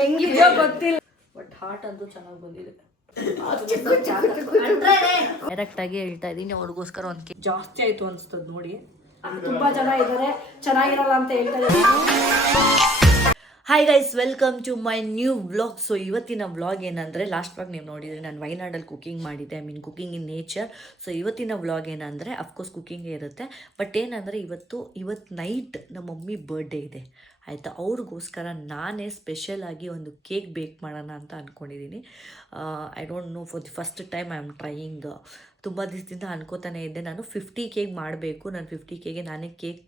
ಹೆಂಗಿದೆಯೋ ಗೊತ್ತಿಲ್ಲ, but heart ಅಂತೂ ಚೆನ್ನಾಗಿ ಬಂದಿದೆ. ಡೈರೆಕ್ಟ್ ಆಗಿ ಹೇಳ್ತಾ ಇದ್ದೀನಿ, ಅವ್ರಿಗೋಸ್ಕರ ಒಂದು ಕೇಕ್ ಜಾಸ್ತಿ ಆಯ್ತು ಅನ್ಸ್ತದ ನೋಡಿ. ತುಂಬಾ ಜನ ಇದ್ದಾರೆ, ಚೆನ್ನಾಗಿರಲ್ಲ ಅಂತ ಹೇಳ್ತಾ ಇದ್ದಾರೆ. Hi guys, welcome to my new vlog. So ಇವತ್ತಿನ ವ್ಲಾಗ್ ಏನಂದರೆ, ಲಾಸ್ಟ್ ವ್ಲಾಗ್ ನೀವು ನೋಡಿದರೆ ನಾನು ವಯನಾಡಲ್ಲಿ ಕುಕಿಂಗ್ ಮಾಡಿದ್ದೆ, ಕುಕಿಂಗ್ ಇನ್ ನೇಚರ್. ಸೊ ಇವತ್ತಿನ ವ್ಲಾಗ್ ಏನಂದರೆ, ಅಫ್ಕೋರ್ಸ್ ಕುಕಿಂಗೇ ಇರುತ್ತೆ. ಬಟ್ ಏನಂದರೆ ಇವತ್ತು ನೈಟ್ ನಮ್ಮ ಮಮ್ಮಿ ಬರ್ಡೇ ಇದೆ ಆಯಿತಾ. ಅವ್ರಿಗೋಸ್ಕರ ನಾನೇ ಸ್ಪೆಷಲಾಗಿ ಒಂದು ಕೇಕ್ ಬೇಕ್ ಮಾಡೋಣ ಅಂತ ಅಂದ್ಕೊಂಡಿದ್ದೀನಿ. I don't know, for the first time I am trying. ತುಂಬ ದಿವಸದಿಂದ ಅನ್ಕೋತಾನೆ ಇದ್ದೆ ನಾನು 50 ಕೇಕ್ ಮಾಡಬೇಕು, ನಾನು 50 ಕೇಗೆ ನಾನೇ ಕೇಕ್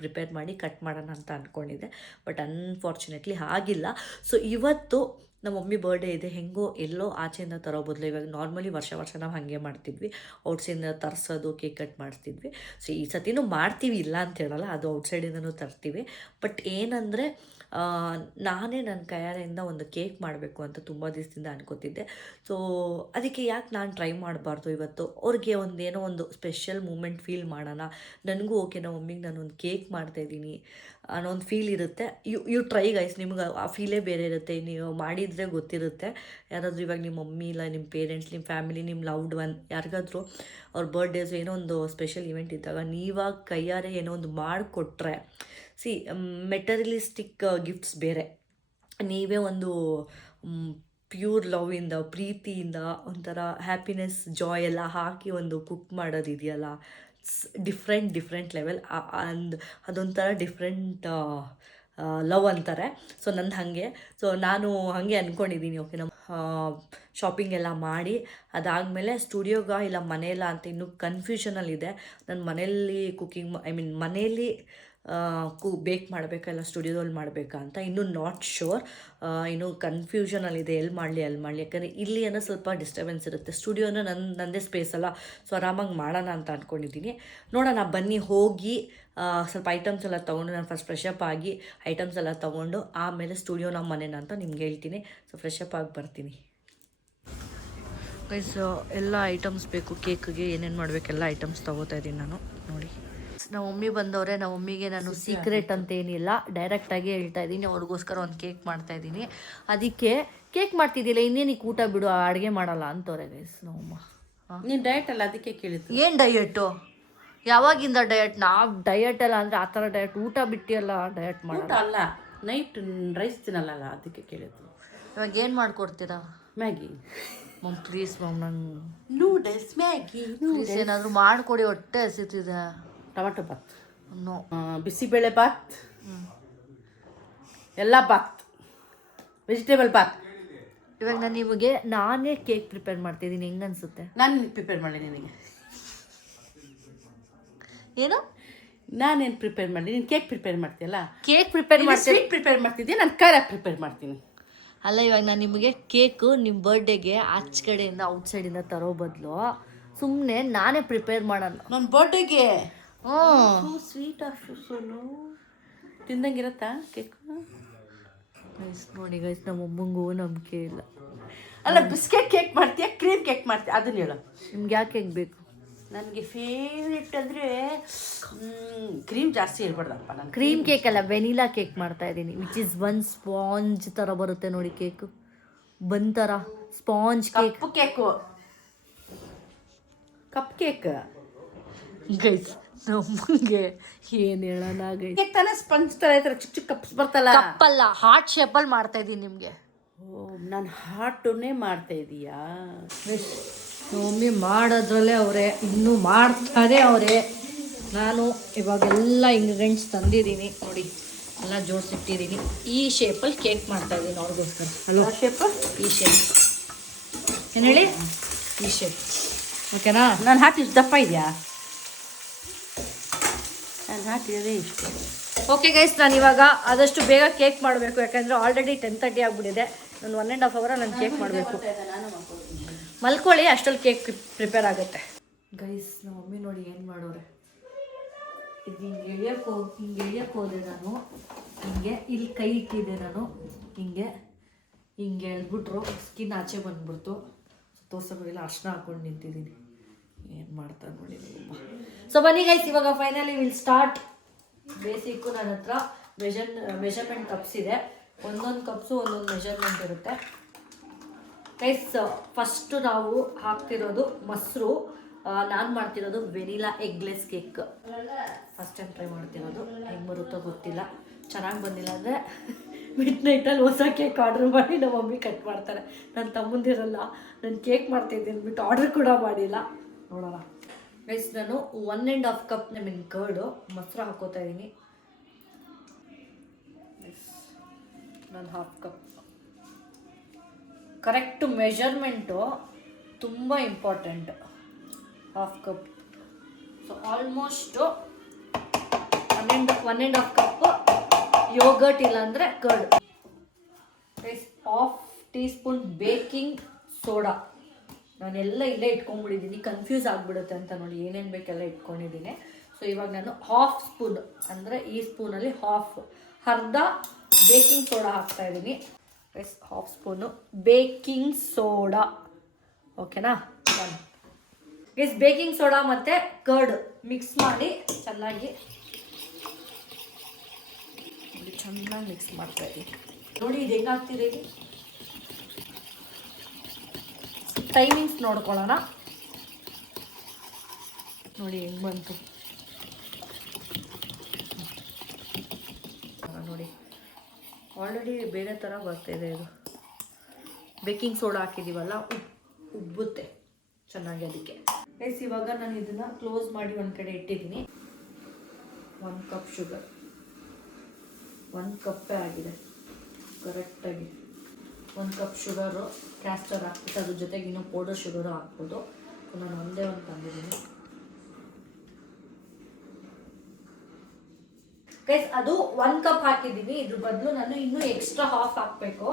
ಪ್ರಿಪೇರ್ ಮಾಡಿ ಕಟ್ ಮಾಡೋಣ ಅಂತ ಅಂದ್ಕೊಂಡಿದ್ದೆ. ಬಟ್ ಅನ್ಫಾರ್ಚುನೇಟ್ಲಿ ಆಗಿಲ್ಲ. ಸೊ ಇವತ್ತು ನಮ್ಮ ಮಮ್ಮಿ ಬರ್ಡೇ ಇದೆ. ಹೆಂಗೋ ಎಲ್ಲೋ ಆಚೆಯಿಂದ ತರೋ ಬದಲು, ಇವಾಗ ನಾರ್ಮಲಿ ವರ್ಷ ನಾವು ಹಾಗೆ ಮಾಡ್ತಿದ್ವಿ, ಔಟ್ಸೈಡಿಂದ ತರಿಸೋದು, ಕೇಕ್ ಕಟ್ ಮಾಡ್ತಿದ್ವಿ. ಸೊ ಈ ಸತಿನೂ ಮಾಡ್ತೀವಿ, ಇಲ್ಲ ಅಂತ ಹೇಳಲ್ಲ, ಅದು ಔಟ್ಸೈಡಿಂದನೂ ತರ್ತೀವಿ. ಬಟ್ ಏನಂದರೆ, ನಾನೇ ನನ್ನ ಕೈಯಾರೆಯಿಂದ ಒಂದು ಕೇಕ್ ಮಾಡಬೇಕು ಅಂತ ತುಂಬ ದಿವಸದಿಂದ ಅನ್ಕೋತಿದ್ದೆ. ಸೊ ಅದಕ್ಕೆ ಯಾಕೆ ನಾನು ಟ್ರೈ ಮಾಡಬಾರ್ದು ಇವತ್ತು, ಅವ್ರಿಗೆ ಏನೋ ಒಂದು ಸ್ಪೆಷಲ್ ಮೂಮೆಂಟ್ ಫೀಲ್ ಮಾಡೋಣ. ನನಗೂ ಓಕೆ, ನಮ್ಮ ಮಮ್ಮಿಗೆ ನಾನೊಂದು ಕೇಕ್ ಮಾಡ್ತಾಯಿದ್ದೀನಿ ಅನ್ನೋ ಒಂದು ಫೀಲ್ ಇರುತ್ತೆ. ಯು ಟ್ರೈ ಗೈಸ್, ನಿಮ್ಗೆ ಆ ಫೀಲೇ ಬೇರೆ ಇರುತ್ತೆ, ನೀವು ಮಾಡಿದರೆ ಗೊತ್ತಿರುತ್ತೆ. ಯಾರಾದರೂ ಇವಾಗ ನಿಮ್ಮ ಮಮ್ಮಿ ಇಲ್ಲ ನಿಮ್ಮ ಪೇರೆಂಟ್ಸ್, ನಿಮ್ಮ ಫ್ಯಾಮಿಲಿ, ನಿಮ್ಮ ಲವ್ಡ್ ಒನ್ ಯಾರಿಗಾದರೂ ಅವ್ರ ಬರ್ಡೇಸು ಏನೋ ಒಂದು ಸ್ಪೆಷಲ್ ಇವೆಂಟ್ ಇದ್ದಾಗ ನೀವಾಗ ಕೈಯಾರೆ ಏನೋ ಒಂದು ಮಾಡಿಕೊಟ್ರೆ, ಮೆಟೀರಿಯಲಿಸ್ಟಿಕ್ ಗಿಫ್ಟ್ಸ್ ಬೇರೆ, ನೀವೇ ಒಂದು ಪ್ಯೂರ್ ಲವ್ವಿಂದ, ಪ್ರೀತಿಯಿಂದ ಒಂಥರ ಹ್ಯಾಪಿನೆಸ್, ಜಾಯ್ ಎಲ್ಲ ಹಾಕಿ ಒಂದು ಕುಕ್ ಮಾಡೋದಿದೆಯಲ್ಲ, ಡಿಫ್ರೆಂಟ್ ಲೆವೆಲ್. ಅದೊಂಥರ ಡಿಫ್ರೆಂಟ್ ಲವ್ ಅಂತಾರೆ. ಸೊ ನಂದು ಹಾಗೆ. ಸೊ ನಾನು ಹಾಗೆ ಅಂದ್ಕೊಂಡಿದ್ದೀನಿ, ಓಕೆ ನಮ್ಮ ಶಾಪಿಂಗ್ ಎಲ್ಲ ಮಾಡಿ ಅದಾದಮೇಲೆ ಸ್ಟುಡಿಯೋಗ ಇಲ್ಲ ಮನೆಯಲ್ಲ ಅಂತ ಇನ್ನೂ ಕನ್ಫ್ಯೂಷನಲ್ಲಿದೆ. ನನ್ನ ಮನೆಯಲ್ಲಿ ಕುಕಿಂಗ್, ಮನೆಯಲ್ಲಿ ಬೇಕ್ ಮಾಡಬೇಕಾ ಇಲ್ಲ ಸ್ಟುಡಿಯೋದಲ್ಲಿ ಮಾಡಬೇಕಾ ಅಂತ ಇನ್ನೂ ನಾಟ್ ಶೋರ್. ಇನ್ನೂ ಕನ್ಫ್ಯೂಷನಲ್ಲಿದೆ, ಎಲ್ಲಿ ಮಾಡಲಿ ಯಾಕಂದರೆ ಇಲ್ಲಿ ಏನೋ ಸ್ವಲ್ಪ ಡಿಸ್ಟರ್ಬೆನ್ಸ್ ಇರುತ್ತೆ. ಸ್ಟುಡಿಯೋನ ನನ್ನದೇ ಸ್ಪೇಸ್ ಅಲ್ಲ, ಸೊ ಆರಾಮಾಗಿ ಮಾಡೋಣ ಅಂತ ಅಂದ್ಕೊಂಡಿದ್ದೀನಿ. ನೋಡೋಣ, ಬನ್ನಿ ಹೋಗಿ ಸ್ವಲ್ಪ ಐಟಮ್ಸ್ ಎಲ್ಲ ತೊಗೊಂಡು, ನಾನು ಫಸ್ಟ್ ಫ್ರೆಶಪ್ ಆಗಿ ಐಟಮ್ಸ್ ಎಲ್ಲ ತೊಗೊಂಡು ಆಮೇಲೆ ಸ್ಟುಡಿಯೋ ನಮ್ಮ ಮನೇನ ಅಂತ ನಿಮ್ಗೆ ಹೇಳ್ತೀನಿ. ಸೊ ಫ್ರೆಶಪ್ ಆಗಿ ಬರ್ತೀನಿ ಗೈಸ್. ಎಲ್ಲ ಐಟಮ್ಸ್ ಬೇಕು ಕೇಕ್ಗೆ, ಏನೇನು ಮಾಡಬೇಕೆಲ್ಲ ಐಟಮ್ಸ್ ತೊಗೋತಾ ಇದ್ದೀನಿ ನಾನು. ನೋಡಿ, ನಮ್ಮ ಮಮ್ಮಿ ಬಂದವ್ರೆ. ನಮ್ಮ ಮಮ್ಮಿಗೆ ನಾನು ಸೀಕ್ರೆಟ್ ಅಂತ ಏನಿಲ್ಲ, ಡೈರೆಕ್ಟಾಗಿ ಹೇಳ್ತಾ ಇದ್ದೀನಿ, ಅವ್ರಿಗೋಸ್ಕರ ಒಂದು ಕೇಕ್ ಮಾಡ್ತಾಯಿದ್ದೀನಿ. ಅದಕ್ಕೆ ಕೇಕ್ ಮಾಡ್ತಿದ್ದಿಲ್ಲ, ಇನ್ನೇನಿಗೆ ಊಟ ಬಿಡು, ಅಡುಗೆ ಮಾಡಲ್ಲ ಅಂತವ್ರೆ ಗೈಸ್ ನಮ್ಮಮ್ಮ. ನೀನು ಡಯಟ್ ಅಲ್ಲ, ಅದಕ್ಕೆ ಕೇಳಿದ್ದು. ಏನು ಡಯಟು? ಯಾವಾಗಿಂದ ಡಯಟ್? ನಾವು ಡಯಟ್ ಎಲ್ಲ ಅಂದರೆ ಆ ಥರ ಡಯಟ್, ಊಟ ಬಿಟ್ಟಿಯಲ್ಲ ಡಯಟ್ ಮಾಡೋದು ಅಲ್ಲ, ನೈಟ್ ರೈಸ್ ತಿನ್ನಲ್ಲ, ಅದಕ್ಕೆ ಕೇಳಿದ್ದು. ಇವಾಗ ಏನು ಮಾಡಿಕೊಡ್ತೀರಾ? ಮ್ಯಾಗಿ. ಮಮ್ ಪ್ಲೀಸ್ ಮಮ್, ನಂಗೆ ನೂಡಲ್ಸ್, ಮ್ಯಾಗಿ, ಪ್ಲೀಸ್ ಏನಾದರೂ ಮಾಡಿಕೊಡಿ, ಹೊಟ್ಟೆ ಹಸಿತಿದೆ. ಟೊಮೆಟೊ ಬಾತ್, ನೋ, ಬಿಸಿಬೇಳೆ ಬಾತ್, ಎಲ್ಲ ಬಾತ್, ವೆಜಿಟೇಬಲ್ ಬಾತ್. ಇವಾಗ ನಾನೇ ಕೇಕ್ ಪ್ರಿಪೇರ್ ಮಾಡ್ತಿದ್ದೀನಿ, ಹೆಂಗೆ ಅನಿಸುತ್ತೆ? ನಾನು ಪ್ರಿಪೇರ್ ಮಾಡಿ ನಿನಗೆ ಏನು? ನಾನೇನು ಪ್ರಿಪೇರ್ ಮಾಡಿ, ನೀನು ಕೇಕ್ ಪ್ರಿಪೇರ್ ಮಾಡ್ತೀಯಲ್ಲ, ಕೇಕ್ ಪ್ರಿಪೇರ್ ಮಾಡ್ತೀನಿ, ಸ್ವೀಟ್ ಪ್ರಿಪೇರ್ ಮಾಡ್ತಿದ್ದೆ, ನಾನು ಖಾರ ಪ್ರಿಪೇರ್ ಮಾಡ್ತೀನಿ. ಅಲ್ಲ, ಇವಾಗ ನಾನು ನಿಮಗೆ ಕೇಕು ನಿಮ್ಮ ಬರ್ಡೇಗೆ ಆಚೆ ಕಡೆಯಿಂದ ಔಟ್ಸೈಡಿಂದ ತರೋ ಬದಲು ಸುಮ್ಮನೆ ನಾನೇ ಪ್ರಿಪೇರ್ ಮಾಡೋಣ. ನನ್ನ ಬರ್ಡೇಗೆ ಸ್ವೀಟ್ ಸೋನು ತಿಂದಂಗಿರತ್ತಾ ಕೇಕ್? ಗೈಸ್ ನೋಡಿ ಗೈಸ್, ನಮ್ಮ ಅಮ್ಮಂಗೂ ನಂಬಿಕೆ ಇಲ್ಲ. ಅಲ್ಲ, ಬಿಸ್ಕೆಟ್ ಕೇಕ್ ಮಾಡ್ತೀಯಾ, ಕ್ರೀಮ್ ಕೇಕ್ ಮಾಡ್ತೀಯ, ಅದನ್ನ ಹೇಳು. ನಿಮ್ಗೆ ಯಾಕೆ ಕೇಕ್ ಬೇಕು? ನನಗೆ ಫೇವ್ರೆಟ್ ಅಂದರೆ ಕ್ರೀಮ್ ಜಾಸ್ತಿ ಇರಬಾರ್ದಪ್ಪ. ನಾನು ಕ್ರೀಮ್ ಕೇಕ್ ಅಲ್ಲ, ವೆನಿಲಾ ಕೇಕ್ ಮಾಡ್ತಾ ಇದ್ದೀನಿ, ವಿಚ್ ಇಸ್ ಒನ್ ಸ್ಪಾಂಜ್ ಥರ ಬರುತ್ತೆ ನೋಡಿ ಕೇಕು, ಥರ sponge cake. Cup cake guys, ನಮಗೆ ಏನು ಹೇಳೋಣ ಗೈಸ್, ಕೇಕ್ ತಾನೇ ಸ್ಪಂಜ್ ಥರ ಈ ಥರ ಚಿಕ್ಕ ಚಿಕ್ಕ ಕಪ್ಸ್ ಬರ್ತಲ್ಲ, ಕಪ್ಪಲ್ಲ, ಹಾರ್ಟ್ ಶೇಪಲ್ಲಿ ಮಾಡ್ತಾ ಇದ್ದೀನಿ ನಿಮಗೆ. ಓ, ನಾನು ಹಾರ್ಟನ್ನೇ ಮಾಡ್ತಾ ಇದೀಯಾ? ಮಮ್ಮಿ ಮಾಡೋದ್ರಲ್ಲೇ ಅವರೇ, ಇನ್ನೂ ಮಾಡ್ತಾರೆ ಅವರೇ. ನಾನು ಇವಾಗೆಲ್ಲ ಇಂಗ್ರೀಡಿಯೆಂಟ್ಸ್ ತಂದಿದ್ದೀನಿ ನೋಡಿ, ಎಲ್ಲ ಜೋಡಿಸಿಟ್ಟಿದ್ದೀನಿ. ಈ ಶೇಪಲ್ಲಿ ಕೇಕ್ ಮಾಡ್ತಾ ಇದ್ದೀನಿ ಅವ್ರಿಗೋಸ್ಕರ. ಹಲೋ, ಶೇಪ್, ಈ ಶೇಪ್ ಏನು ಹೇಳಿ? ಈ ಶೇಪ್ ಓಕೆನಾ? ನಾನು ಹಾರ್ಟ್ ಇಷ್ಟು ದಪ್ಪ ಇದೆಯಾ? ನಾನು ಹಾರ್ಟ್ ಇರೋದೇ ಇಷ್ಟು. ಓಕೆ ಗೈಸ್, ನಾನು ಇವಾಗ ಆದಷ್ಟು ಬೇಗ ಕೇಕ್ ಮಾಡಬೇಕು, ಯಾಕಂದರೆ ಆಲ್ರೆಡಿ 10:30 ಆಗಿಬಿಟ್ಟಿದೆ. ನಾನು 1.5 hour ನಾನು ಕೇಕ್ ಮಾಡಬೇಕು. ಮಲ್ಕೊಳ್ಳಿ, ಅಷ್ಟರಲ್ಲಿ ಕೇಕ್ ಪ್ರಿಪೇರ್ ಆಗುತ್ತೆ. ಗೈಸ್, ನಮ್ಮ ಮಮ್ಮಿ ನೋಡಿ ಏನು ಮಾಡೋರೆ, ಇದು ಹಿಂಗೆ ಎಳಿಯಕ್ಕೆ ಹೋದೆ ನಾನು, ಹಿಂಗೆ ಇಲ್ಲಿ ಕೈ ಇಟ್ಟಿದ್ದೆ ನಾನು, ಹಿಂಗೆ ಎಳ್ಬಿಟ್ರು, ಸ್ಕಿನ್ ಆಚೆ ಬಂದ್ಬಿಡ್ತು. ತೋರ್ಸೋಕ್ಕಿಲ್ಲ, ಅರ್ಶನ ಹಾಕೊಂಡು ನಿಂತಿದ್ದೀನಿ. ಏನು ಮಾಡ್ತಾರೆ ನೋಡಿ ನಮ್ಮ. ಸೊ ಬನ್ನಿ ಗೈಸ್, ಇವಾಗ ಫೈನಲಿ ವಿಲ್ ಸ್ಟಾರ್ಟ್. ಬೇಸಿಕ್ಕು ನನ್ನ ಹತ್ರ ಮೆಷರ್ಮೆಂಟ್ ಕಪ್ಸ್ ಇದೆ. ಒಂದೊಂದು ಕಪ್ಸು ಒಂದೊಂದು ಮೆಜರ್ಮೆಂಟ್ ಇರುತ್ತೆ ಗೈಸ್. ಫಸ್ಟು ನಾವು ಹಾಕ್ತಿರೋದು ಮೊಸರು. ನಾನು ಮಾಡ್ತಿರೋದು vanilla eggless cake. First time try ಮಾಡ್ತಿರೋದು, ಹೆಂಗೆ ಬರುತ್ತೋ ಗೊತ್ತಿಲ್ಲ. ಚೆನ್ನಾಗಿ ಬಂದಿಲ್ಲ ಅಂದರೆ ಮಿಡ್ ನೈಟಲ್ಲಿ ಹೊಸ ಕೇಕ್ ಆರ್ಡ್ರ್ ಮಾಡಿ ನಮ್ಮ ಮಮ್ಮಿ ಕಟ್ ಮಾಡ್ತಾರೆ. ನನ್ನ ತಮ್ಮಂದಿರಲ್ಲ, ನಾನು ಕೇಕ್ ಮಾಡ್ತಾಯಿದ್ದೀನಿ ಅಂದ್ಬಿಟ್ಟು ಆರ್ಡ್ರ್ ಕೂಡ ಮಾಡಿಲ್ಲ. ನೋಡೋಣ ಗೈಸ್. ನಾನು 1.5 ಕಪ್ ಕರ್ಡು ಮೊಸರು ಹಾಕೋತಾ ಇದ್ದೀನಿ. ನಾನು 1/2 ಕಪ್. ಕರೆಕ್ಟ್ ಮೆಜರ್ಮೆಂಟು ತುಂಬ important. 1/2 cup. So almost 1.5 cup yogurt ಇಲ್ಲಾಂದರೆ curd. Guys, 1/2 teaspoon baking soda. ನಾನೆಲ್ಲ ಇಲ್ಲೇ ಇಟ್ಕೊಂಡ್ಬಿಟ್ಟಿದ್ದೀನಿ, ಕನ್ಫ್ಯೂಸ್ ಆಗಿಬಿಡುತ್ತೆ ಅಂತ ನೋಡಿ ಏನೇನು ಬೇಕೆಲ್ಲ ಇಟ್ಕೊಂಡಿದ್ದೀನಿ. ಸೊ ಇವಾಗ ನಾನು 1/2 ಸ್ಪೂನ್ ಅಂದರೆ ಈ ಸ್ಪೂನಲ್ಲಿ ಅರ್ಧ ಬೇಕಿಂಗ್ ಸೋಡಾ ಹಾಕ್ತಾಯಿದ್ದೀನಿ. Guys, 1/2 spoon baking soda. ಓಕೆನಾ? ಗೈಸ್, ಬೇಕಿಂಗ್ ಸೋಡಾ ಮತ್ತು ಕರ್ಡ್ ಮಿಕ್ಸ್ ಮಾಡಿ ಚೆನ್ನಾಗಿ ಮಿಕ್ಸ್ ಮಾಡ್ತಾಯಿದ್ದೀನಿ. ನೋಡಿ ಇದು ಹೆಂಗಾಗ್ತಿದೆ. ಟೈಮಿಂಗ್ಸ್ ನೋಡ್ಕೊಳ್ಳೋಣ. ನೋಡಿ ಹೆಂಗೆ ಬಂತು ನೋಡಿ. ಆಲ್ರೆಡಿ ಬೇರೆ ಥರ ಬರ್ತಾಯಿದೆ ಇದು. ಬೇಕಿಂಗ್ ಸೋಡಾ ಹಾಕಿದ್ದೀವಲ್ಲ, ಉಬ್ಬುತ್ತೆ ಚೆನ್ನಾಗಿ ಅದಕ್ಕೆ. ಗೈಸ್, ಇವಾಗ ನಾನು ಇದನ್ನು ಕ್ಲೋಸ್ ಮಾಡಿ ಒಂದು ಕಡೆ ಇಟ್ಟಿದ್ದೀನಿ. 1 ಕಪ್ ಶುಗರ್. 1 ಕಪ್ಪೇ ಆಗಿದೆ ಕರೆಕ್ಟಾಗಿ. 1 ಕಪ್ ಶುಗರು ಕ್ಯಾಸ್ಟರ್ ಹಾಕ್ಬಿಟ್ಟು ಅದ್ರ ಜೊತೆಗೆ ಇನ್ನೂ ಪೌಡರ್ ಶುಗರು ಹಾಕ್ಬೋದು. ನಾನು ಒಂದೇ ಒಂದು ತಂದಿದ್ದೀನಿ ಗೈಸ್. ಅದು 1 ಕಪ್ ಹಾಕಿದ್ದೀನಿ. ಇದ್ರ ಬದಲು ನಾನು ಇನ್ನೂ ಎಕ್ಸ್ಟ್ರಾ 1/2 ಹಾಕಬೇಕು.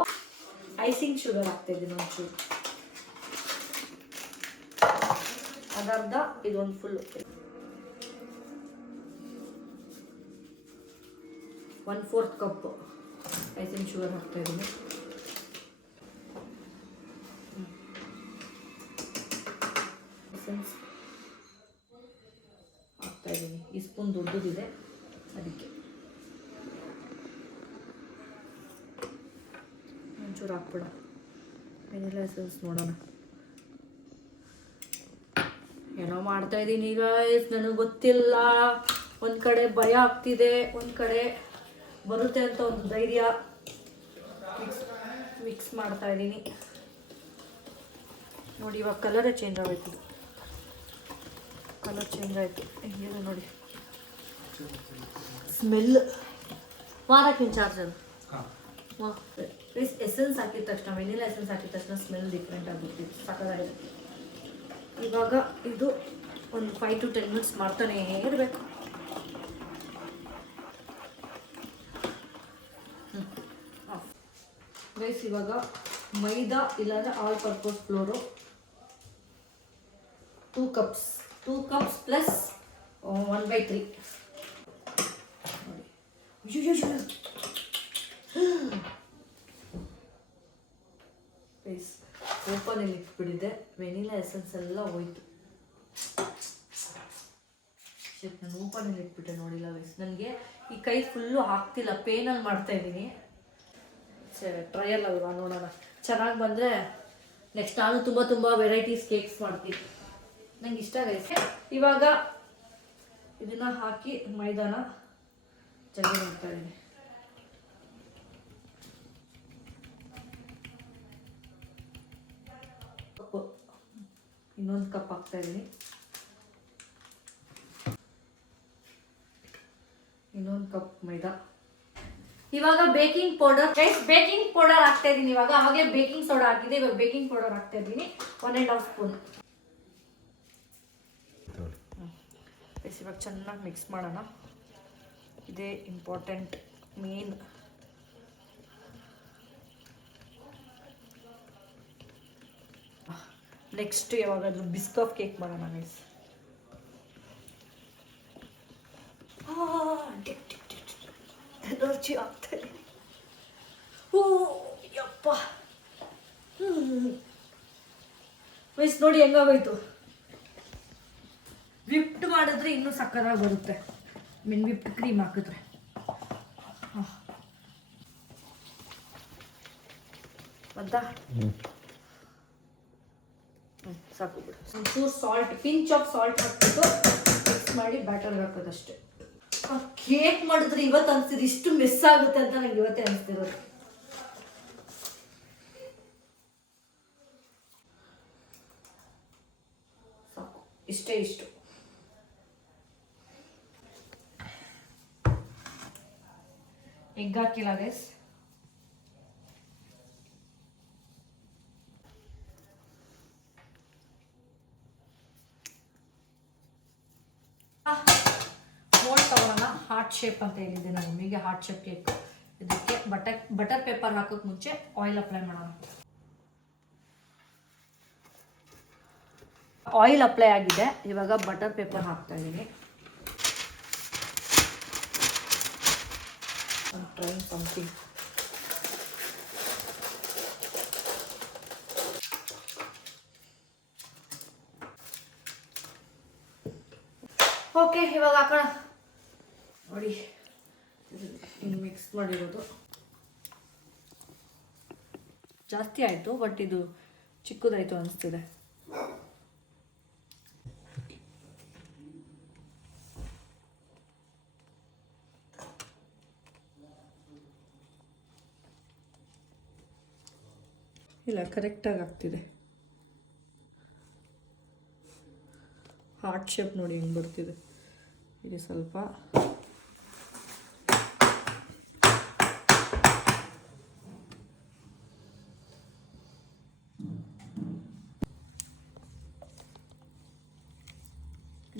ಐಸಿಂಗ್ ಶುಗರ್ ಹಾಕ್ತಾಯಿದ್ದೀನಿ ಒಂಚೂರು. ಅದರ್ಧ, ಇದೊಂದು ಫುಲ್ಲು. 1/4 ಕಪ್ ಐಸಿಂಗ್ ಶುಗರ್ ಹಾಕ್ತಾಯಿದ್ದೀನಿ. ಎಸೆನ್ಸ್ ಹಾಕ್ತಾಯಿದ್ದೀನಿ. ಈ ಸ್ಪೂನ್ ದೊಡ್ಡದಿದೆ ಅದಕ್ಕೆ. ಒಂಚೂರು ಹಾಕ್ಬಿಡ. ವೆನಿಲಾ ಎಸೆನ್ಸ್ ನೋಡೋಣ. ಏನೋ ಮಾಡ್ತಾಯಿದ್ದೀನಿ ಈಗ. ನನಗೆ ಗೊತ್ತಿಲ್ಲ. ಒಂದು ಕಡೆ ಭಯ ಆಗ್ತಿದೆ, ಒಂದು ಕಡೆ ಬರುತ್ತೆ ಅಂತ ಒಂದು ಧೈರ್ಯ. ಮಿಕ್ಸ್ ಮಾಡ್ತಾಯಿದ್ದೀನಿ ನೋಡಿ. ಇವಾಗ ಕಲರೇ ಚೇಂಜ್ ಆಗೋಯ್ತು. ಕಲರ್ ಚೇಂಜ್ ಆಯಿತು. ಹೆಂಗಿದೆ ನೋಡಿ. Smell ವಾರಕ್ಕಿನ charger. ಎಸೆನ್ಸ್ ಹಾಕಿದ ತಕ್ಷಣ, ವೆನಿಲಾ ಎಸೆನ್ಸ್ ಹಾಕಿದ ತಕ್ಷಣ ಸ್ಮೆಲ್ ಡಿಫ್ರೆಂಟ್ ಆಗುತ್ತೆ. ಸಕ್ಕತ್ತಾಗಿದೆ. ಇವಾಗ ಇದು ಒಂದು 5 to 10 ಮಿನಿಟ್ಸ್ ಮಾಡ್ತಾನೆ ಇರಬೇಕು. ಗೈಸ್, ಇವಾಗ ಮೈದಾ ಇಲ್ಲಾಂದರೆ all purpose flour 2 cups. 2 cups plus 1/3. Guys, ಓಪನಲ್ಲಿ ಇಟ್ಬಿಟ್ಟಿದೆ. ವೆನಿಲಾ ಎಸೆನ್ಸ್ ಎಲ್ಲ ಹೋಯ್ತು. ನಾನು ಓಪನಲ್ಲಿ ಇಟ್ಬಿಟ್ಟೆ, ನೋಡಿಲ್ಲ ಗೈಸ್. ನನಗೆ ಈ ಕೈ ಫುಲ್ಲು ಹಾಕ್ತಿಲ್ಲ, ಪೇನಲ್ಲಿ ಮಾಡ್ತಾಯಿದ್ದೀನಿ. ಟ್ರಯಲ್ ಅಲ್ವಾ, ನೋಡೋಣ. ಚೆನ್ನಾಗಿ ಬಂದರೆ ನೆಕ್ಸ್ಟ್ ನಾನು ತುಂಬ ವೆರೈಟೀಸ್ ಕೇಕ್ಸ್ ಮಾಡ್ತೀನಿ. ನಂಗೆ ಇಷ್ಟ ಗೈಸ್. ಇವಾಗ ಇದನ್ನು ಹಾಕಿ ಮೈದಾನ ಚೆನ್ನಾಗಿ ಮಾಡ್ತಾಯಿದ್ದೀನಿ. ಇನ್ನೊಂದು ಕಪ್ ಹಾಕ್ತಾಯಿದ್ದೀನಿ. ಇನ್ನೊಂದು ಕಪ್ ಮೈದಾ. ಇವಾಗ ಬೇಕಿಂಗ್ ಪೌಡರ್. ಬೇಕಿಂಗ್ ಪೌಡರ್ ಹಾಕ್ತಾ ಇದ್ದೀನಿ ಇವಾಗ. ಹಾಗೆ ಬೇಕಿಂಗ್ ಸೋಡಾ ಹಾಕಿದೆ. ಇವಾಗ ಬೇಕಿಂಗ್ ಪೌಡರ್ ಹಾಕ್ತಾ ಇದ್ದೀನಿ 1.5 ಸ್ಪೂನ್. ಇವಾಗ ಚೆನ್ನಾಗಿ ಮಿಕ್ಸ್ ಮಾಡೋಣ. ಇದೇ ಇಂಪಾರ್ಟೆಂಟ್, ಮೇನ್. ನೆಕ್ಸ್ಟ್ ಯಾವಾಗಾದ್ರೂ ಬಿಸ್ಕಫ್ ಕೇಕ್ ಮಾಡೋಣ ಗೈಸ್. ಎನರ್ಜಿ ಆಗ್ತಾಯಿದೆ. ಓ ಯಪ್ಪ. ಗೈಸ್, ನೋಡಿ ಹೆಂಗಾಗೋಯ್ತು. ವಿಪ್ಡ್ ಮಾಡಿದ್ರೆ ಇನ್ನೂ ಸಕ್ಕತ್ತಾಗಿ ಬರುತ್ತೆ. ವಿಪ್ಡ್ ಕ್ರೀಮ್ ಹಾಕಿದ್ರೆ. ಅಂತ ಸಾಕು ಬಿಡು. ಒಂಚೂರು ಸಾಲ್ಟ್, ಪಿಂಚ್ ಆಫ್ ಸಾಲ್ಟ್ ಹಾಕ್ಬಿಟ್ಟು ಮಿಕ್ಸ್ ಮಾಡಿ ಬ್ಯಾಟರ್ ಹಾಕೋದಷ್ಟೇ. ಕೇಕ್ ಮಾಡಿದ್ರೆ ಇವತ್ತು ಅನ್ಸಿದ್ರು ಇಷ್ಟು ಮಿಸ್ ಆಗುತ್ತೆ ಅಂತ ನಂಗೆ ಇವತ್ತೇ ಅನಿಸ್ತಿರೋದು. ಸಾಕು, ಇಷ್ಟೇ ಇಷ್ಟು. ಎಗ್ ಹಾಕಿಲ್ಲ ಗೈಸ್. ಮೋಲ್ಡ್ ತಗೊಳ್ಳೋಣ. ಹಾರ್ಟ್ ಶೇಪ್ ಅಂತ ಹೇಳಿದ್ದೆ ನಮ್ಮ ಮಮ್ಮಿಗೆ, ಹಾರ್ಟ್ ಶೇಪ್ ಕೇಕ್. ಇದಕ್ಕೆ ಬಟರ್ ಪೇಪರ್ ಹಾಕೋಕೆ ಮುಂಚೆ ಆಯಿಲ್ ಅಪ್ಲೈ ಮಾಡೋಣ. ಆಯಿಲ್ ಅಪ್ಲೈ ಆಗಿದೆ, ಇವಾಗ ಬಟರ್ ಪೇಪರ್ ಹಾಕ್ತಾ ಇದ್ದೀನಿ. Train something. ಓಕೆ, ಇವಾಗ ಹಾಕೋಣ. ನೋಡಿ ಮಿಕ್ಸ್ ಮಾಡಿರೋದು ಜಾಸ್ತಿ ಆಯಿತು, ಬಟ್ ಇದು ಚಿಕ್ಕದಾಯಿತು ಅನಿಸ್ತಿದೆ. ಇಲ್ಲ, ಕರೆಕ್ಟಾಗಿ ಆಗ್ತಿದೆ. ಹಾರ್ಟ್ ಶೇಪ್ ನೋಡಿ ಹೆಂಗೆ ಬರ್ತಿದೆ. ಇದು ಸ್ವಲ್ಪ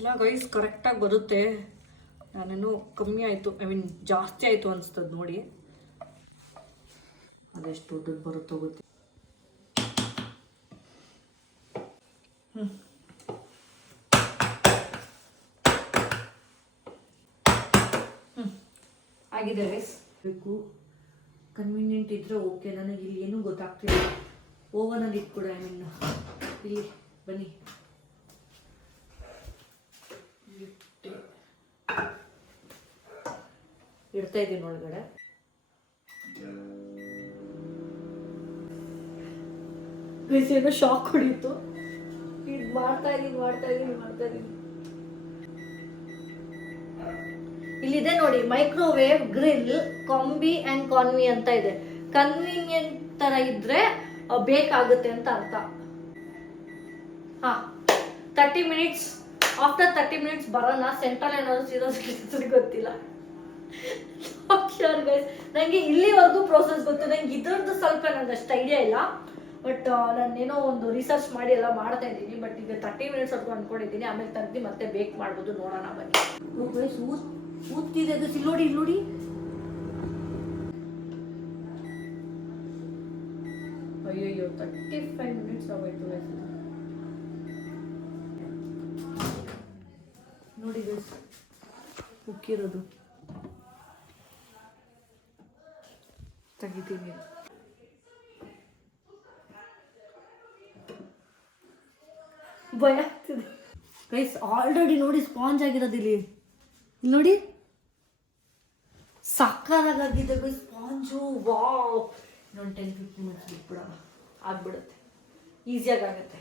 ಇಲ್ಲ ಗೈಸ್, ಕರೆಕ್ಟಾಗಿ ಬರುತ್ತೆ. ನಾನೇನು ಕಮ್ಮಿ ಆಯಿತು, ಐ ಮೀನ್ ಜಾಸ್ತಿ ಆಯಿತು ಅನಿಸ್ತದೆ ನೋಡಿ. ಅದೆಷ್ಟು ದೊಡ್ಡದು ಬರುತ್ತೋ ಗೊತ್ತಿಲ್ಲ. ಆಗಿದೆ ಗೈಸ್. ಬೇಕು ಕನ್ವೀನಿಯೆಂಟ್ ಇದ್ದರೆ ಓಕೆ. ನನಗೆ ಇಲ್ಲಿ ಏನೂ ಗೊತ್ತಾಗ್ತಿಲ್ಲ. ಓವನಲ್ಲಿ ಇಟ್ಕೊಡ, ಐ ಮೀನ್ ಇಲ್ಲಿ ಬನ್ನಿ. ಇಡ್ತಾ ಇದ್ದೀನಿ ಒಳಗಡೆ. ಏನೋ ಶಾಕ್ ಹೊಡೀತು. ಇದು ಮಾಡ್ತಾ ಇದ್ದೀನಿ. ಇಲ್ಲಿದೆ ನೋಡಿ, ಮೈಕ್ರೋವೇವ್, ಗ್ರಿಲ್, ಕಾಂಬಿ ಆ್ಯಂಡ್ ಕಾನ್ವಿ ಅಂತ ಇದೆ. ಕನ್ವೀನಿಯಂಟ್ ಥರ ಇದ್ರೆ ಬೇಕಾಗುತ್ತೆ ಅಂತ ಅರ್ಥ. 30 ಮಿನಿಟ್ಸ್. ಆಫ್ಟರ್ 30 ಮಿನಿಟ್ಸ್ ಬರೋಣ. ಸೆಂಟ್ರಲ್ ಏನಾದ್ರು ಗೊತ್ತಿಲ್ಲ. ನನಗೆ ಇಲ್ಲಿವರೆಗೂ ಪ್ರೋಸೆಸ್ ಗೊತ್ತು. ನಂಗೆ ಇದ್ರದ್ದು ಸ್ವಲ್ಪ ನನಗೆ ಅಷ್ಟು ಐಡಿಯಾ ಇಲ್ಲ. ಬಟ್ ನಾನೇನೋ ಒಂದು ರಿಸರ್ಚ್ ಮಾಡಿ ಎಲ್ಲ ಮಾಡ್ತಾ ಇದ್ದೀನಿ. ಬಟ್ ಈಗ 30 ಮಿನಿಟ್ಸ್ ಅಂತ ಅಂದ್ಕೊಂಡಿದ್ದೀನಿ. ಆಮೇಲೆ ತೆಗ್ದು ಮತ್ತೆ ಬೇಕ್ ಮಾಡ್ಬೋದು. ನೋಡೋಣ ಬನ್ನಿ. ಊದ್ತಿದೆ ಅದು. ಇಲ್ಲಿ ನೋಡಿ. ಅಯ್ಯಯ್ಯೋ, 35 ಮಿನಿಟ್ಸ್ ಆಗೋಯ್ತು ನೋಡಿ ಗೈಸ್, ಉಕ್ಕಿರೋದು. ತೆಗಿತೀನಿ. ಭಯ ಆಗ್ತಿದೆ ಗೈಸ್. ಆಲ್ರೆಡಿ ನೋಡಿ ಸ್ಪಾಂಜ್ ಆಗಿರೋದು ಇಲ್ಲಿ ನೋಡಿ, ಸಕ್ಕತ್ತಾಗಿದೆ ಗೈಸ್ ಸ್ಪಾಂಜು. ವಾವ್, ಇನ್ನೊಂದು 10-15 ಮಿನಿಟ್ಸ್ ಬಿಟ್ಬಿಡೋಣ, ಆಗ್ಬಿಡುತ್ತೆ. ಈಸಿಯಾಗಿ ಆಗುತ್ತೆ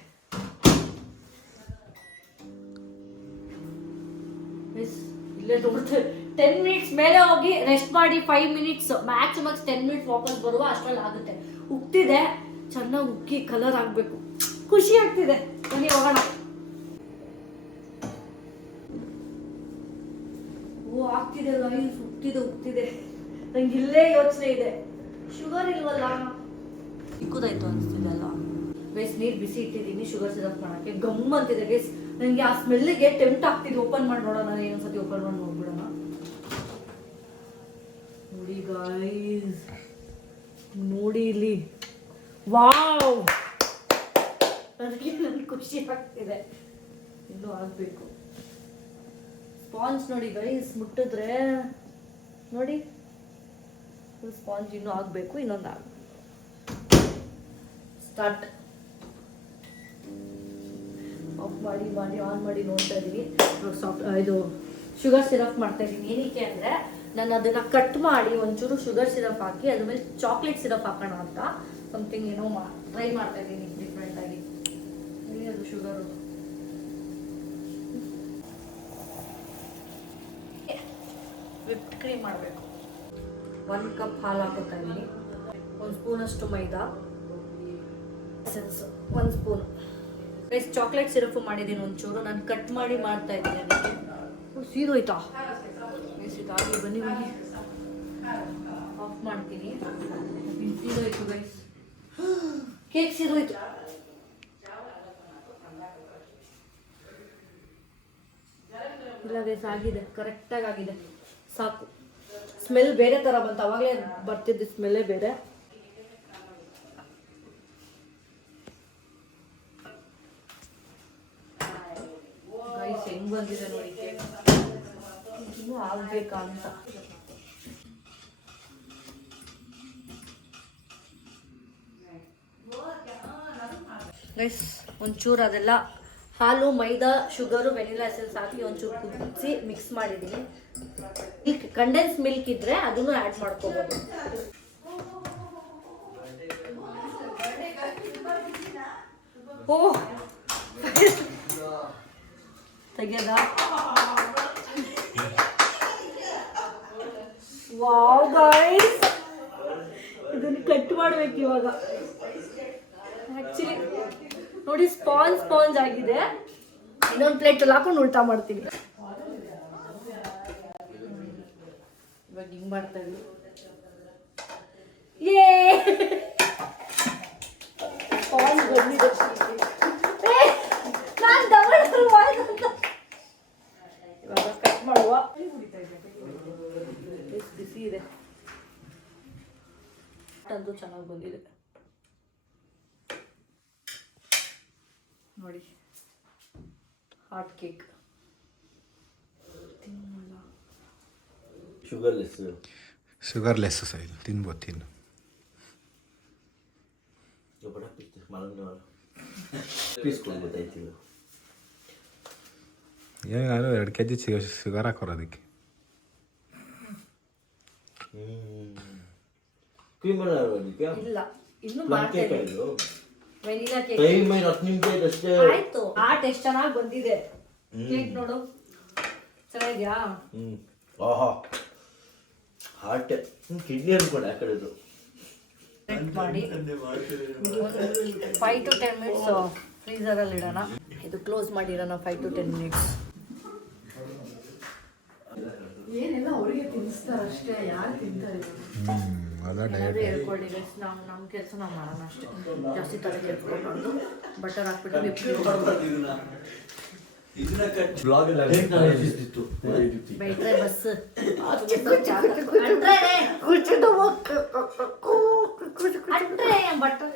ಗೈಸ್. ಇಲ್ಲೇ ನೋಡ್ತೇವೆ 10 ಮಿನಿಟ್ಸ್ ಮೇಲೆ ಹೋಗಿ ರೆಸ್ಟ್ ಮಾಡಿ 5 ಮಿನಿಟ್ಸ್ ಮ್ಯಾಕ್ಸಿಮಕ್ಸ್ 10 ಮಿನಿಟ್ಸ್ ವಾಪಸ್ ಬರುವ ಅಷ್ಟರಲ್ಲಿ ಆಗುತ್ತೆ. ಉಕ್ತಿದೆ, ಚೆನ್ನಾಗಿ ಉಕ್ಕಿ ಕಲರ್ ಆಗಬೇಕು. ಖುಷಿ ಆಗ್ತಿದೆ. ಬನ್ನಿ ಹೋಗೋಣ. ಆಗ್ತಿದೆ ಗೈಸ್, ಉಕ್ತಿದೆ. ನಂಗೆ ಇಲ್ಲೇ ಯೋಚನೆ ಇದೆ, ಶುಗರ್ ಇಲ್ವಲ್ಲ. ಚಿಕ್ಕದಾಯ್ತು ಅನಿಸ್ತಿದೆ ಅಲ್ಲ ಗೈಸ್. ನೀರು ಬಿಸಿ ಇಟ್ಟಿದ್ದೀನಿ ಶುಗರ್ ಸಿರಪ್ ಮಾಡೋಕ್ಕೆ. ಗಮ್ ಅಂತಿದೆ ಗೈಸ್. ನನಗೆ ಆ ಸ್ಮೆಲ್ಲಿಗೆ ಟೆಂಪ್ಟ್ ಆಗ್ತಿದೆ. ಓಪನ್ ಮಾಡಿ ನೋಡೋಣ. ಏನೊಂದ್ಸತಿ ಓಪನ್ ಮಾಡಿ ನೋಡ್ಬಿಡೋಣ. ನೋಡಿ ಗೈಸ್, ನೋಡಿ ಇಲ್ಲಿ. ವಾವ್, ಅದಕ್ಕೆ ನನಗೆ ಖುಷಿ ಆಗ್ತಿದೆ. ಇನ್ನೂ ಆಗಬೇಕು. ಸ್ಪಾಂಜ್ ನೋಡಿ ಗೈಸ್, ಮುಟ್ಟಿದ್ರೆ ನೋಡಿ ಸ್ಪಾಂಜ್ ಇನ್ನೂ ಆಗಬೇಕು. ಇನ್ನೊಂದು ಸ್ಟಾರ್ಟ್. ಆಫ್ ಮಾಡಿ ಆನ್ ಮಾಡಿ ನೋಡ್ತಾ ಇದ್ದೀವಿ. ಇದು ಶುಗರ್ ಸಿರಪ್ ಮಾಡ್ತಾ ಇದ್ದೀನಿ. ಏನಕ್ಕೆ ಅಂದರೆ ನಾನು ಅದನ್ನು ಕಟ್ ಮಾಡಿ ಒಂಚೂರು ಶುಗರ್ ಸಿರಪ್ ಹಾಕಿ ಅದ್ರ ಮೇಲೆ ಚಾಕ್ಲೇಟ್ ಸಿರಪ್ ಹಾಕೋಣ ಅಂತ. ಸಮಥಿಂಗ್ ಏನೋ ಟ್ರೈ ಮಾಡ್ತಾ ಇದ್ದೀನಿ ಡಿಫ್ರೆಂಟಾಗಿ. ಇಲ್ಲಿ ಅದು ಶುಗರು ವಿಪ್ಡ್ ಕ್ರೀಮ್ ಮಾಡಬೇಕು. 1 ಕಪ್ ಹಾಲು ಹಾಕೋತಾ ಇದ್ದೀನಿ. 1 ಸ್ಪೂನಷ್ಟು ಮೈದಾ, ಎಸೆನ್ಸ್ 1 ಸ್ಪೂನ್. ಚಾಕ್ಲೇಟ್ ಸಿರಪ್ ಮಾಡಿದ್ದೀನಿ ಒಂಚೂರು, ನಾನು ಕಟ್ ಮಾಡಿ ಮಾಡ್ತಾ ಇದ್ದೀನಿ. ಅದಕ್ಕೆ ಸೀದೋಯ್ತಾ ಇದಾಗಿ ಬನ್ನಿ ಆಫ್ ಮಾಡ್ತೀನಿ. ಸೀದೋಯ್ತು ಗೈಸ್, ಕೇಕ್ ಸೀದೋಯ್ತು. ಇಲ್ಲ ಗೈಸ್ ಆಗಿದೆ, ಕರೆಕ್ಟಾಗಿ ಆಗಿದೆ, ಸಾಕು. ಸ್ಮೆಲ್ ಬೇರೆ ಥರ ಬಂತು, ಅವಾಗಲೇ ಬರ್ತಿದ್ದ ಸ್ಮೆಲ್ಲೇ ಬೇರೆ. ಗೈಸ್ ಹೆಂಗ್ ಬಂದಿದೆ ನೋಡಿ ಕೇಕ್, ಇನ್ನೂ ಆಗ್ಬೇಕಾ ಅಂತ. ಗೈಸ್ ಒಂಚೂರು ಅದೆಲ್ಲ ಹಾಲು, ಮೈದಾ, ಶುಗರು, ವೆನಿಲಾ ಎಸೆನ್ಸ್ ಹಾಕಿ ಒಂಚೂರು ಕುದಿಸಿ ಮಿಕ್ಸ್ ಮಾಡಿದ್ದೀನಿ. ಮಿಲ್ಕ್, ಕಂಡೆನ್ಸ್ ಮಿಲ್ಕ್ ಇದ್ರೆ ಅದನ್ನು ಆ್ಯಡ್ ಮಾಡ್ಕೋಬೋದು. ಓ ತೆಗೆದ. ವಾವ್ ಗೈಸ್, ಇದನ್ನು ಕಟ್ ಮಾಡ್ಬೇಕು ಇವಾಗ. ಆಕ್ಚುಲಿ ನೋಡಿ ಸ್ಪಾಂಜ್ ಆಗಿದೆ. ಇನ್ನೊಂದು ಪ್ಲೇಟ್ ಅಲ್ಲಿ ಹಾಕೊಂಡು ಉಲ್ಟಾ ಮಾಡ್ತೀನಿ. ಇವಾಗ ಹಿಂಗ್ ಮಾಡ್ತಾ ಇದ್ವಿ. ಸ್ಪಾಂಜ್ ಬಂದಿದೆ. ಇವಾಗ ಕಟ್ ಮಾಡುವ. ಬಿಸಿ ಇದೆ, ಅದು ಚೆನ್ನಾಗಿ ಬಂದಿದೆ ನೋಡಿ. ಹಾಟ್ ಕೇಕ್ ಶುಗರ್ಲೆಸ್ ಸರ್, ತಿನ್ಬೋದು ತಿನ್ನು. ಏನು ನಾನು 2 kg ಶುಗರ್ ಹಾಕೋರು ಅದಕ್ಕೆ. ಇಲ್ಲ ಇನ್ನು ಮಾಡ್ತಾ ಇದ್ದೀನಿ. ವೆನಿಲಾ ಕೇಕ್ ಆಯ್ತು. ಆಟ ಎಷ್ಟು ಚೆನ್ನಾಗಿ ಬಂದಿದೆ ಕೇಕ್ ನೋಡು, ಚೆನ್ನಾಗಿದ್ಯಾ? ಹಾಟ್ ಕಿಡ್ನಿ ಅನ್ಕೊಂಡು ಆ ಕಡೆ ಮಾಡಿ 5 to 10 ಮಿನಿಟ್ಸ್ ಫ್ರೀಸರಲ್ಲಿ ಇಡೋಣ. ಇದು ಕ್ಲೋಸ್ ಮಾಡಿರೋಣ 5 to 10 ಮಿನಿಟ್ಸ್. ಏನೆಲ್ಲ ಅವರಿಗೆ ತಿನ್ನಿಸ್ತಾರಷ್ಟೇ, ಯಾರು ತಿಂತಾರೆ? ಏನಾದರೂ ಹೇಳ್ಕೊಳ್ಳಿ ಗೈಸ್, ನಮ್ಮ ಕೆಲಸ ನಾವು ಮಾಡೋಣ ಅಷ್ಟೇ. ಜಾಸ್ತಿ ತಲೆ ಕೆಡ್ಸ್ಕೊಬಾರ್ದು. ಬಟರ್ ಹಾಕ್ಬಿಟ್ಟು ಬೈಟ್ರೆ ಬಸ್ ಬಟರ್.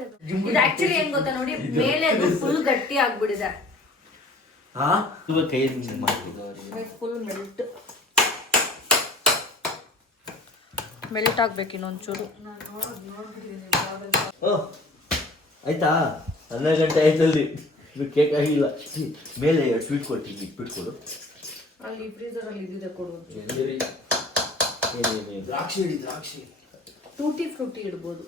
ಇದು ಆಕ್ಚುಲಿ ಏನ್ ಗೊತ್ತಾ ನೋಡಿ, ಮೇಲೆ ಅದು ಫುಲ್ ಗಟ್ಟಿ ಆಗ್ಬಿಡಿದೆ. ಫುಲ್ ಮೆಲ್ಟ್ ಆಗ್ಬೇಕು ಇನ್ನೊಂಚೂರು. ಆಯ್ತಾ? 12 ಗಂಟೆ ಆಯ್ತಲ್ಲಿ, ಕೇಕ್ ಆಗಿಲ್ಲ. ಮೇಲೆ ಸ್ವೀಟ್ ಕೊಡ್ತೀನಿ, ಇಟ್ಬಿಟ್ಕೊಡು. ಅಲ್ಲಿ ಫ್ರೀಸರಲ್ಲಿ ಇದ್ದಿದೆ ಕೊಡು. ದ್ರಾಕ್ಷಿ ಟೂಟಿ ಫ್ರೂಟಿ ಇಡ್ಬೋದು,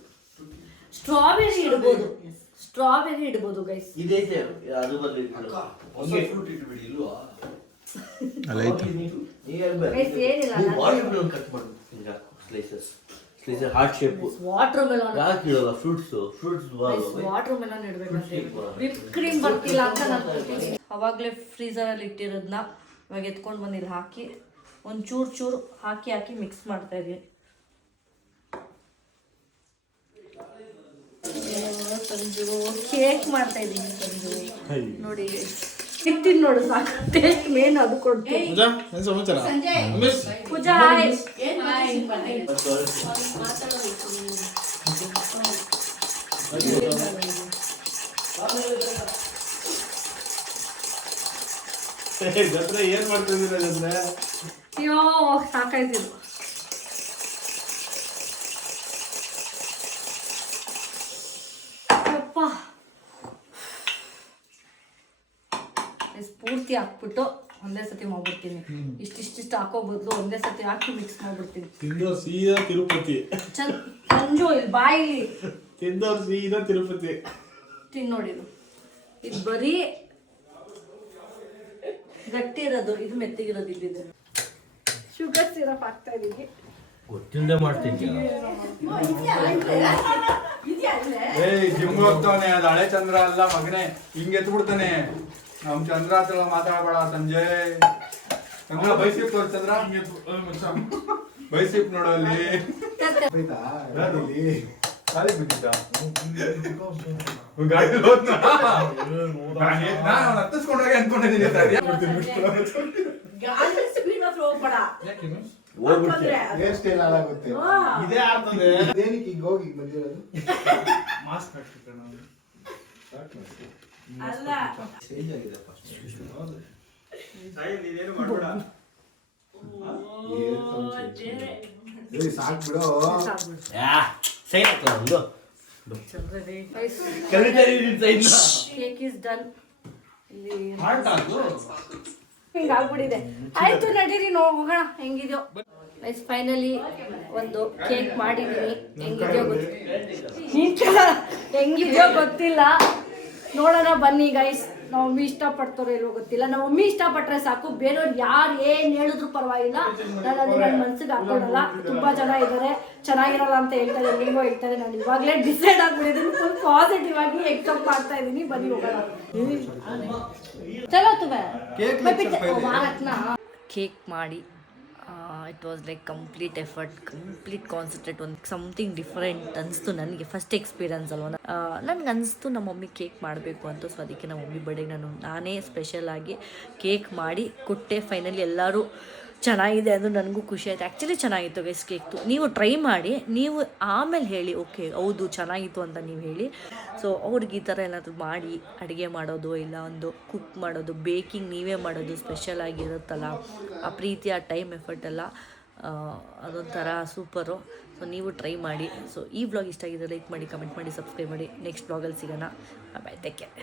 ಸ್ಟ್ರಾಬೆರಿ ಇಡ್ಬೋದು, ಸ್ಟ್ರಾಬೆರಿ ಇಡ್ಬೋದು ಗೈಸ್. ಇದೈತೆ ಅದು ಬಂದು ಅಲ್ಲ ಏನಿಲ್ಲ, ಕಟ್ ಮಾಡು. Slices heart shape. Watermelon ಯಾಕೆ ಇಡಲ್ಲ? ಫ್ರೂಟ್ಸ್ ವಾಟರ್ ಮೆಲನ್ ಇಡ್ಬೇಕಂತೆ. ವಿಪ್ ಕ್ರೀಮ್ ಬರ್ತಿಲ್ಲ ಅಂತ ನಾನು ಅವಾಗಲೇ ಫ್ರೀಸರಲ್ಲಿ ಇಟ್ಟಿರೋದನ್ನ ಇವಾಗ ಎತ್ಕೊಂಡು ಬಂದು ಇಲ್ಲಿ ಹಾಕಿ ಒಂಚೂರು ಹಾಕಿ ಮಿಕ್ಸ್ ಮಾಡ್ತಾ ಇದೀನಿ. ಸಂಜು ಕೇಕ್ ಮಾಡ್ತಾ ಇದ್ದೀನಿ. ಸಂಜು ನೋಡಿ ತಿಂತೀನಿ ನೋಡು, ಸಾಕು. ಟೇಸ್ಟ್ ಮೇನ್ ಅದು ಕೊಡ್ತೀನಿ. ಪೂಜಾ ಏನ್ ಮಾಡ್ತಿದ್ದೀರ? ಅಯ್ಯೋ ಸಾಕಾಯ್ತಿದ್ರು. ಪೂರ್ತಿ ಹಾಕ್ಬಿಟ್ಟು ಒಂದೇ ಸತಿ ಮಾಡ್ಬಿಡ್ತೀನಿ. ಇಷ್ಟಿಷ್ಟು ಹಾಕೋ ಬದಲು ಒಂದೇ ಸತಿ ಹಾಕಿ ಮಿಕ್ಸ್ ಮಾಡ್ಬಿಡ್ತೀನಿ. ಸೀದಾ ತಿರುಪತಿ ಸಂಜು ಇಲ್ಲಿ ಬಾಯಿಲಿ ತಿಂದವ್ರು ಸೀದಾ ತಿರುಪತಿ. ನೋಡಿ ಇದು ಬರೀ ಗಟ್ಟಿ ಇರೋದು, ಇದು ಮೆತ್ತಗಿರೋದು. ಇಲ್ಲಿದೆ ಶುಗರ್ ಸಿರಪ್ ಹಾಕ್ತಾ ಇದೀವಿ. ಗೊತ್ತಿಲ್ಲದೆ ಮಾಡ್ತೀನಿ. ಜಿಮ್ ಹೋಗ್ತಾನೆ, ಅದು ಹಳೆ ಚಂದ್ರ ಅಲ್ಲ ಮಗನೇ, ಹಿಂಗೆ ಎತ್ಬಿಡ್ತಾನೆ. ನಮ್ ಚಂದ್ರ ಹತ್ರ ಮಾತಾಡಬೇಡ ಸಂಜಯ್. ಚಂದ್ರ ಬೈಸಿಪ್ ತೋರ್ ಚಂದ್ರ, ಬೈಸಿಪ್ ನೋಡಲ್ಲಿ ಗಾಳಿ ಬಿದ್ದಿದ್ದ ಗಾಡಿ ನಾನು ಹತ್ತಿಸ್ಕೊಂಡಾಗ ಅನ್ಕೊಂಡಿದ್ದೀನಿ. ಇದೇ ಆಗ್ತದೆ. ಏನಕ್ಕೆ ಹಿಂಗ ಹೋಗಿ ಬಂದಿರೋದು? ಮಾಸ್ಕ್ ಹಾಕ್ತಿದ್ದೆ ನಾನು. ಅಲ್ಲ ಚೇಂಜ್ ಆಗಿದೆ ಫಸ್ಟ್. ಇದೇನು ಮಾಡ್ಬೇಡ. ಸಾಕ್ ಬಿಡು. Cake is done. ಹಾರ್ಟ್ ಹಿಂಗಾಗ್ಬಿಟ್ಟಿದೆ. ಆಯ್ತು ನಡೀರಿ ಹೋಗೋಣ ಹೆಂಗಿದ್ಯೋ. ಫೈನಲಿ ಒಂದು ಕೇಕ್ ಮಾಡಿದೀನಿ. ಹೆಂಗಿದ್ಯೋ ಗೊತ್ತಿಲ್ಲ, ನೋಡೋಣ ಬನ್ನಿ ಗೈಸ್. ನಮ್ಮ ಮಮ್ಮಿ ಇಷ್ಟಪಡ್ತಾರೋ ಇಲ್ವೋ ಗೊತ್ತಿಲ್ಲ. ನಮ್ಮ ಮಮ್ಮಿ ಇಷ್ಟಪಟ್ರೆ ಸಾಕು, ಬೇರೆಯವ್ರು ಯಾರು ಏನು ಹೇಳಿದ್ರು ಪರವಾಗಿಲ್ಲ. ನಾನು ಅದು ನನ್ನ ಮನ್ಸಿಗೆ ಹಾಕೊಳ್ಳಲ್ಲ. ತುಂಬಾ ಜನ ಇದ್ದಾರೆ ಚೆನ್ನಾಗಿರಲ್ಲ ಅಂತ ಹೇಳ್ತಾರೆ, ನೀವು ಹೇಳ್ತಾರೆ. ನಾನು ಇವಾಗಲೇ ಡಿಸೈಡ್ ಆಗ್ಬಿಟ್ಟಿದ್ದೀನಿ, ಫುಲ್ ಪಾಸಿಟಿವ್ ಆಗಿ ಎಕ್ಸೆಪ್ಟ್ ಮಾಡ್ತಾ ಇದ್ದೀನಿ. ಬನ್ನಿ ಹೋಗೋಣ. ಚಲೋ ಕೇಕ್ ಮಾಡಿ it was like complete effort, complete concentrate, ಒಂದು ಸಮಥಿಂಗ್ ಡಿಫ್ರೆಂಟ್ ಅನಿಸ್ತು ನನಗೆ. ಫಸ್ಟ್ ಎಕ್ಸ್ಪೀರಿಯನ್ಸ್ ಅಲ್ವ ನನಗೆ ಅನಿಸ್ತು ನಮ್ಮ ಮಮ್ಮಿ ಕೇಕ್ ಮಾಡಬೇಕು ಅಂತ. ಸೊ ಅದಕ್ಕೆ ನಮ್ಮ ಮಮ್ಮಿ ಬರ್ಡೇಗೆ ನಾನೇ ಸ್ಪೆಷಲಾಗಿ ಕೇಕ್ ಮಾಡಿ ಕೊಟ್ಟೆ. ಫೈನಲಿ ಎಲ್ಲರೂ ಚೆನ್ನಾಗಿದೆ ಅಂದು ನನಗೂ ಖುಷಿ ಆಯಿತು. ಆ್ಯಕ್ಚುಲಿ ಚೆನ್ನಾಗಿತ್ತು ಗೈಸ್ ಕೇಕ್ತು. ನೀವು ಟ್ರೈ ಮಾಡಿ, ನೀವು ಆಮೇಲೆ ಹೇಳಿ ಓಕೆ ಹೌದು ಚೆನ್ನಾಗಿತ್ತು ಅಂತ ನೀವು ಹೇಳಿ. ಸೊ ಅವ್ರಿಗೆ ಈ ಥರ ಏನಾದರೂ ಮಾಡಿ ಅಡುಗೆ ಮಾಡೋದು, ಇಲ್ಲ ಒಂದು ಕುಕ್ ಮಾಡೋದು, ಬೇಕಿಂಗ್ ನೀವೇ ಮಾಡೋದು ಸ್ಪೆಷಲ್ ಆಗಿರುತ್ತಲ್ಲ, ಆ ಪ್ರೀತಿ, ಆ ಟೈಮ್ ಎಫರ್ಟ್ ಎಲ್ಲ ಅದೊಂಥರ ಸೂಪರು. ಸೊ ನೀವು ಟ್ರೈ ಮಾಡಿ. ಸೊ ಈ ವ್ಲಾಗ್ ಇಷ್ಟ ಆಗಿದೆ ಲೈಕ್ ಮಾಡಿ, ಕಮೆಂಟ್ ಮಾಡಿ, ಸಬ್ಸ್ಕ್ರೈಬ್ ಮಾಡಿ. ನೆಕ್ಸ್ಟ್ ವ್ಲಾಗಲ್ಲಿ ಸಿಗೋಣ. ಬಾಯ್, ಟೇಕ್ ಕೇರ್.